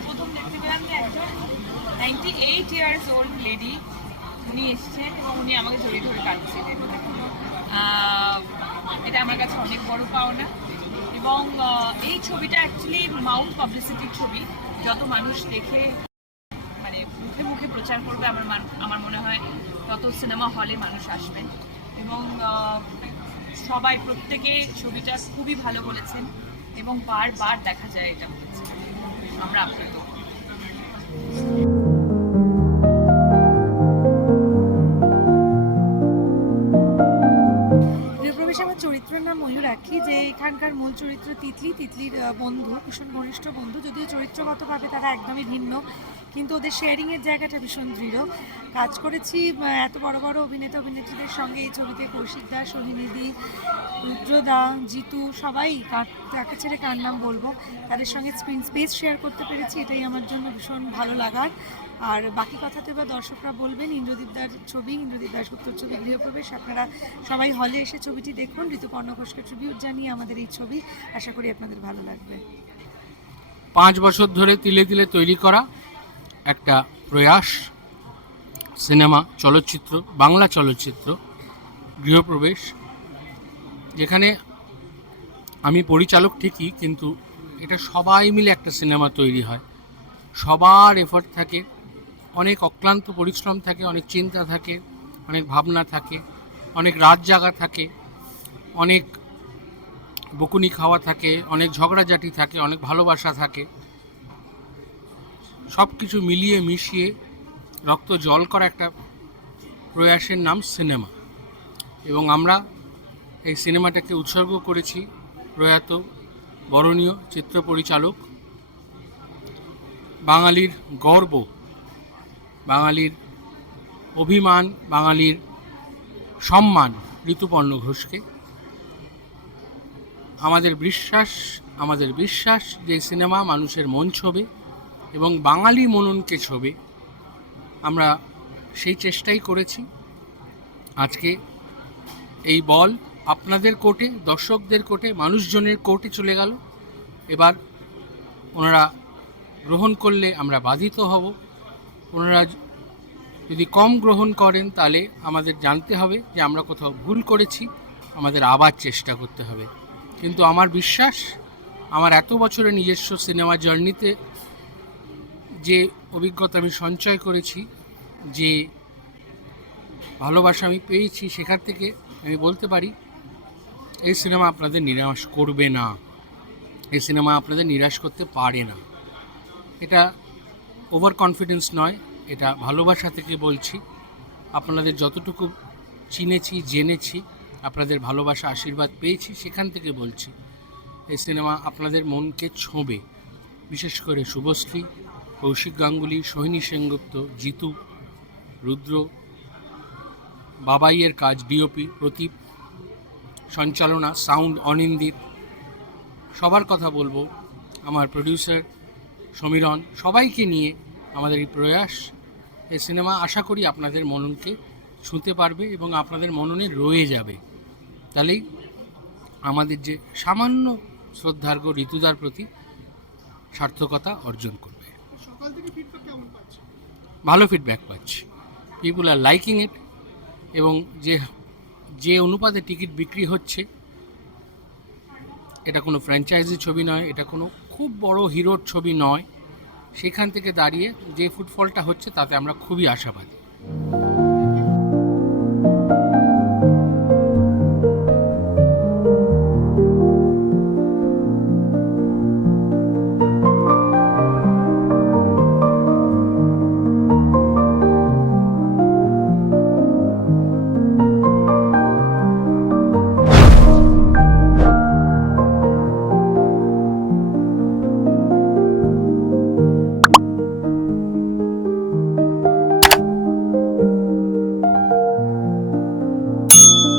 সর্বপ্রথম দেখতে পেলাম যে একজন ninety eight years old lady উনি এসেছেন এবং উনি আমাকে জড়িয়ে ধরে কাঁদছিলেন। এটা আমার কাছে অনেক বড় পাওনা। এবং এই ছবিটা অ্যাকচুয়ালি মাউন্ট পাবলিসিটির ছবি। যত মানুষ দেখে মানে মুখে মুখে প্রচার করবে আমার আমার মনে হয় তত সিনেমা হলে মানুষ আসবেন এবং সবাই প্রত্যেকে ছবিটা খুবই ভালো বলেছেন এবং বারবার দেখা যায় এটা বলেছে আমরা আপ্লুত চরিত্রের নাম ময়ূরাক্ষী যে এখানকার মূল চরিত্র তিতলি। তিতলির বন্ধু, ভীষণ ঘনিষ্ঠ বন্ধু। যদিও চরিত্রগতভাবে তারা একদমই ভিন্ন, কিন্তু ওদের শেয়ারিংয়ের জায়গাটা ভীষণ দৃঢ়। কাজ করেছি এত বড় বড় অভিনেতা অভিনেত্রীদের সঙ্গে এই ছবিতে, কৌশিক দা সোহিনীদি রুদ্রদা জিতু, সবাই কাকে ছেড়ে কার নাম বলব, তাদের সঙ্গে স্ক্রিন স্পেস শেয়ার করতে পেরেছি, এটাই আমার জন্য ভীষণ ভালো লাগার। আর বাকি কথা তো এবার দর্শকরা বলবেন, ইন্দ্রদীপ দার ছবি, ইন্দ্রদীপ দাসগুপ্তর ছবি, গৃহপ্রবেশ, আপনারা সবাই হলে এসে ছবিটি দেখুন, ঋতুপর্ণ ঘোষকে ট্রিবিউট জানিয়ে আমাদের এই ছবি আশা করি আপনাদের ভালো লাগবে। পাঁচ বছর ধরে তিলে তিলে তৈরি করা একটা প্রয়াস, সিনেমা, চলচ্চিত্র, বাংলা চলচ্চিত্র, গৃহপ্রবেশ, যেখানে আমি পরিচালক ঠিকই, কিন্তু এটা সবাই মিলে একটা সিনেমা তৈরি হয়। সবার এফর্ট থাকে, অনেক অক্লান্ত পরিশ্রম থাকে, অনেক চিন্তা থাকে, অনেক ভাবনা থাকে, অনেক রাত জাগা থাকে। অনেক বকুনি খাওয়া থাকে, অনেক ঝগড়াঝাটি থাকে, অনেক ভালোবাসা থাকে। সব কিছু মিলিয়ে মিশিয়ে রক্ত জল করা একটা প্রয়াসের নাম সিনেমা। এবং আমরা এই সিনেমাটাকে উৎসর্গ করেছি প্রয়াত বরণীয় চিত্র পরিচালক বাঙালির গর্ব, বাঙালির অভিমান, বাঙালির সম্মান, ঋতুপর্ণ ঘোষকে। আমাদের বিশ্বাস আমাদের বিশ্বাস যে সিনেমা মানুষের মন ছোবে এবং বাঙালি মননকে ছোবে। আমরা সেই চেষ্টাই করেছি। আজকে এই বল আপনাদের কোর্টে, দর্শকদের কোর্টে, মানুষজনের কোর্টে চলে গেল। এবার ওনারা গ্রহণ করলে আমরা বাধিত হব। ওনারা যদি কম গ্রহণ করেন তাহলে আমাদের জানতে হবে যে আমরা কোথাও ভুল করেছি। আমাদের আবার চেষ্টা করতে হবে। কিন্তু আমার বিশ্বাস, আমার এত বছরের নিজস্ব সিনেমা জার্নিতে যে অভিজ্ঞতা আমি সঞ্চয় করেছি, যে ভালোবাসা আমি পেয়েছি, সেখান থেকে আমি বলতে পারি, এই সিনেমা আপনাদের নিরাশ করবে না। এই সিনেমা আপনাদের নিরাশ করতে পারে না। এটা ওভার কনফিডেন্স নয়, এটা ভালোবাসা থেকে বলছি। আপনাদের যতটুকু চিনেছি, জেনেছি আপনাদের ভালোবাসা, আশীর্বাদ পেয়েছি, সেখান থেকে বলছি, এই সিনেমা আপনাদের মনকে ছোঁবে। বিশেষ করে শুভশ্রী, কৌশিক গাঙ্গুলি, সোহিনী সেনগুপ্ত, জিতু, রুদ্র, বাবাইয়ের কাজ ডিওপি প্রদীপ সঞ্চালনা, সাউন্ড অনিন্দিত। সবার কথা বলব, আমার প্রডিউসার সমীরণ, সবাইকে নিয়ে আমাদের এই প্রয়াস। এই সিনেমা আশা করি আপনাদের মননকে ছুঁতে পারবে এবং আপনাদের মননে রয়ে যাবে। তাহলেই আমাদের যে সামান্য শ্রদ্ধার্ঘ ঋতুদার প্রতি সার্থকতা অর্জন করবে। ভালো ফিডব্যাক পাচ্ছি। পিপুল আর লাইকিং ইট এবং যে যে অনুপাতে টিকিট বিক্রি হচ্ছে এটা কোনো ফ্র্যাঞ্চাইজি ছবি নয় এটা কোনো খুব বড় হিরোর ছবি নয়। সেখান থেকে দাঁড়িয়ে যে ফুটফলটা হচ্ছে তাতে আমরা খুবই আশাবাদী। you.